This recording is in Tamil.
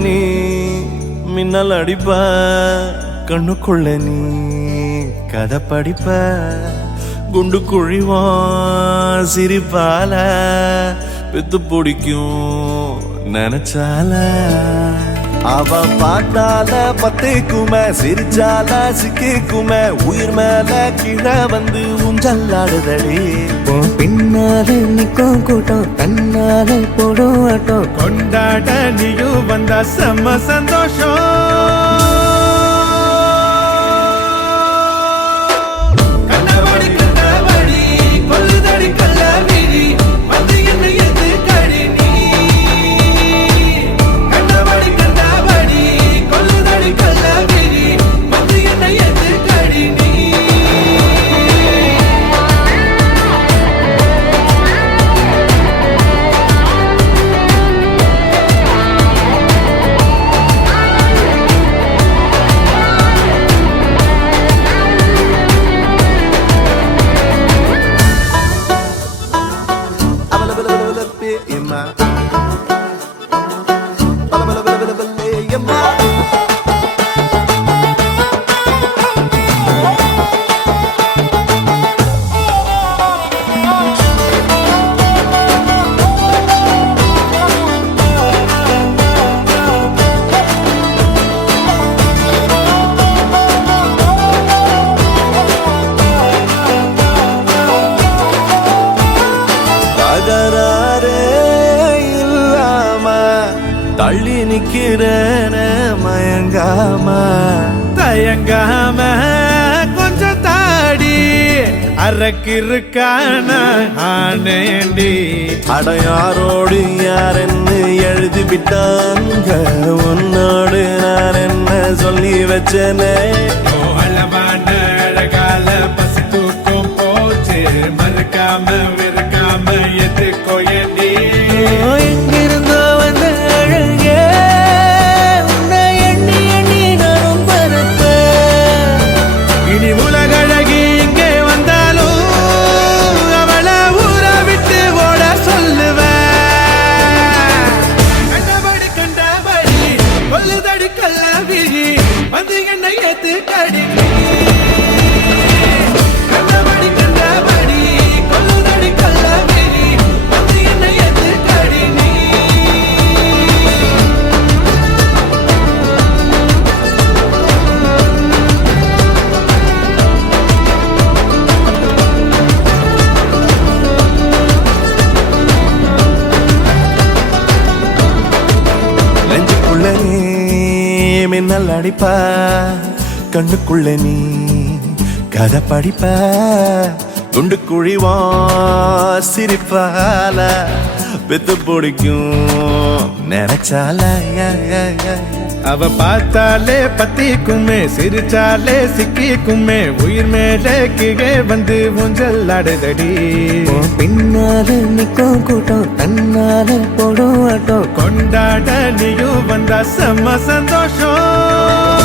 நீ மின்னல் அடிப்ப கண்ணுக்குள்ள நீ கதை படிப்ப குண்டு குழிவான் சிரிப்பால பெத்து பிடிக்கும் நினைச்சால அவ பாட்டால பத்திக்குமே சிரிச்சால சிக்கிக்குமே உயிர் மேல கீழே வந்து ஊஞ்சல்லாடுதடி பின்னால நிக்கும் கூட்டம் தன்னால போடும் ஆட்டம் கொண்டாட நீயும் வந்தா செம்ம சந்தோஷம் தள்ளி நிக்கிறேன மயங்காம தயங்காம கொஞ்சம் தாடி அரக்கிருக்கான ஆனேண்டி அடையாரோடு யாரென்னு எழுதி விட்டாங்க உன்னோடு நான் என்ன சொல்லி வச்சனே அளவான அழகால பசி தூக்கம் போச்சு மறுக்காம விருக்காம எதுக்கோ ஏண்டி மின்னல் அடிப்ப கண்ணுக்குள்ள நீ கதை படிப்ப குண்டு குழிவா சிரிப்பால பெத்து பிடிக்கும் நினைச்சால அவ பார்த்தாலே பத்திக்குமே சிரிச்சாலே சிக்கிக்குமே உயிர் மேல கீழே வந்து ஊஞ்சல் ஆடுதடி பின்னால நிக்கும் கூட்டம் தன்னால போடும் ஆட்டம் கொண்டாட நீயும் வந்தா செம்ம சந்தோஷம்